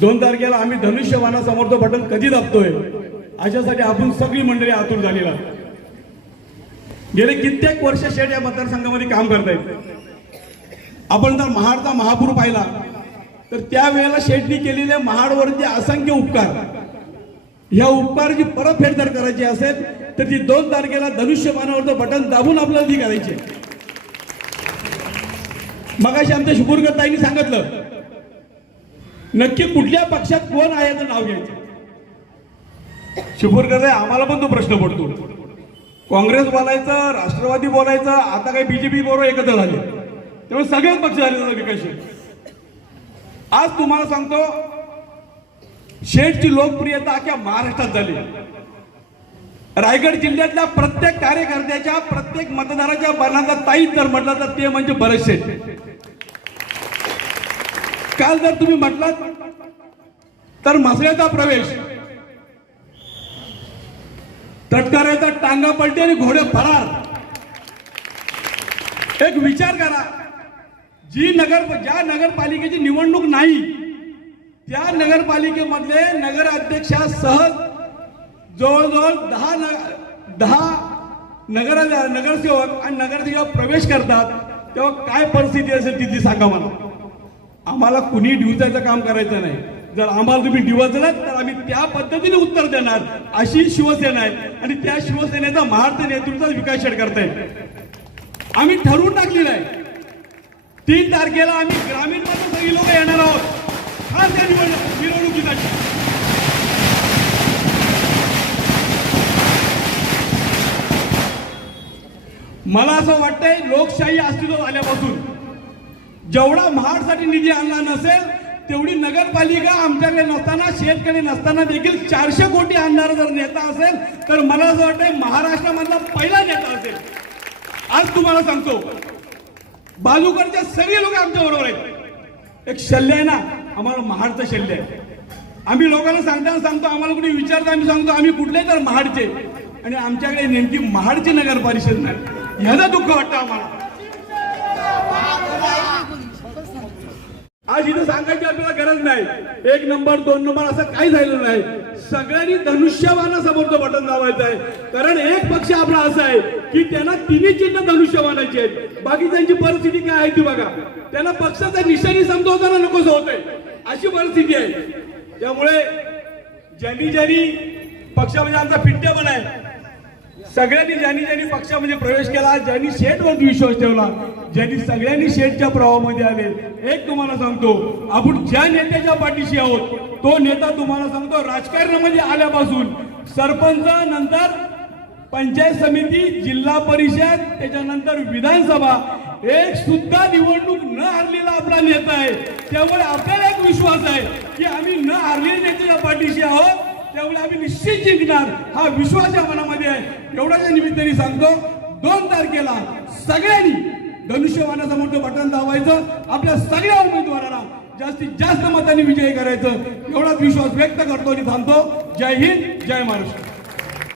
2 तारखेला आम्ही धनुष्यबाणासमोरचं बटन कधी दाबतोय अशासाठी आपण सगळी मंडळी आतुर झालेली आहोत. गेले कित्येक वर्ष शेठ या मतदारसंघामध्ये काम करतायत. आपण जर महाडचा महापूर पाहिला तर त्यावेळेला शेठनी केलेले महाडवरती असंख्य उपकार, ह्या उपकाराची परतफेड जर करायची असेल तर ती 2 तारखेला धनुष्यबाणावरचं बटन दाबून आपल्याला ती करायची. मगाशी आमच्या शुभुरकर ताईंनी सांगितलं नक्की कुठल्या पक्षात कोण आहे याचं नाव घ्यायचं. शुभुरकर ताई, आम्हाला पण तो प्रश्न पडतो. काँग्रेस बोलायचं, राष्ट्रवादी बोलायचं, आता काही बीजेपी बरोबर एकत्र झाले, त्यामुळे सगळेच पक्ष झाले विकासशील. आज तुम्हाला सांगतो शेठची लोकप्रियता अख्ख्या महाराष्ट्रात झाली. रायगड जिल्ह्यातल्या प्रत्येक कार्यकर्त्याच्या, प्रत्येक मतदाराच्या मनाचा ताईत जर म्हटलं तर ते म्हणजे भरत शेठ. काल जर तुम्ही म्हटलात तर मसळ्याचा प्रवेश, तटकऱ्याचा टांगा पलटी आणि घोडे फरार. एक विचार करा, ज्या नगरपालिकेची निवडणूक नाही त्या नगरपालिकेमधले नगराध्यक्षासह जवळजवळ 10 नगरसेवक आणि नगरसेवक प्रवेश करतात, तेव्हा काय परिस्थिती असेल तिथे सांगा मला. आम्हाला कुणी डिवचायचं काम करायचं नाही. जर आम्हाला तुम्ही डिवचलात तर आम्ही त्या पद्धतीने उत्तर देणार, अशी शिवसेना आहे. आणि त्या शिवसेनेचा महाराष्ट्र नेतृत्वाचा विकास शेठ करताय. आम्ही ठरवून टाकलेलं आहे 3 तारखेला आम्ही ग्रामीण मध्ये सगळी लोक येणार आहोत, खास त्या मिरवणुकीसाठी. मला असं वाटतंय लोकशाही अस्तित्वात आल्यापासून जेवढा महाडसाठी निधी आणला नसेल तेवढी नगरपालिका आमच्याकडे नसताना, शेतकडे नसताना देखील 400 कोटी आणणारा जर नेता असेल तर मला असं वाटतंय महाराष्ट्रामधला पहिला नेता असेल. आज तुम्हाला सांगतो बाजूकडच्या सगळे लोक आमच्या बरोबर आहेत. एक शल्य आहे ना, आम्हाला महाडचं शल्य आहे. आम्ही लोकांना सांगतो आम्हाला कुणी विचारता आम्ही सांगतो आम्ही कुठले तर महाडचे, आणि आमच्याकडे नेमकी महाडची नगर परिषद नाही. ह्याचं दुःख वाटतं आम्हाला. आज इथं सांगायची आपल्याला गरज नाही, 1 नंबर 2 नंबर असं काही झालेलं नाही. सगळ्यांनी धनुष्यबाणासमोरचं बटन दाबायचं आहे. कारण एक पक्ष आपला असा आहे की त्यांना तिन्ही चिन्ह धनुष्यबाणाची आहेत. बाकी त्यांची परिस्थिती काय आहे ती बघा. त्यांना पक्षाचा निशाणी समजवताना नकोस होत आहे, अशी परिस्थिती आहे. त्यामुळे ज्यांनी पक्षामध्ये आमचा पिट्ट्या पण आहे, सगळ्यांनी ज्यांनी पक्षामध्ये प्रवेश केला, ज्यांनी शेठवरती विश्वास ठेवला, ज्यांनी सगळ्यांनी शेठच्या प्रवाहामध्ये आले, एक तुम्हाला सांगतो आपण ज्या नेत्याच्या पाठीशी आहोत तो नेता तुम्हाला सांगतो राजकारणामध्ये आल्यापासून सरपंच, नंतर पंचायत समिती, जिल्हा परिषद, त्याच्यानंतर विधानसभा, एक सुद्धा निवडणूक न हारलेला आपला नेता आहे. त्यामुळे आपल्याला एक विश्वास आहे की आम्ही न हारलेल्या नेत्याच्या पाठीशी आहोत, त्यामुळे आम्ही निश्चित जिंकणार हा विश्वास या मनामध्ये आहे. एवढ्याच्या निमित्ताने सांगतो 2 तारखेला सगळ्यांनी धनुष्यबाणासमोरचं बटन दाबायचं, आपल्या सगळ्या उमेदवारांना जास्तीत जास्त मतांनी विजयी करायचं, एवढाच विश्वास व्यक्त करतो आणि थांबतो. जय हिंद, जय महाराष्ट्र.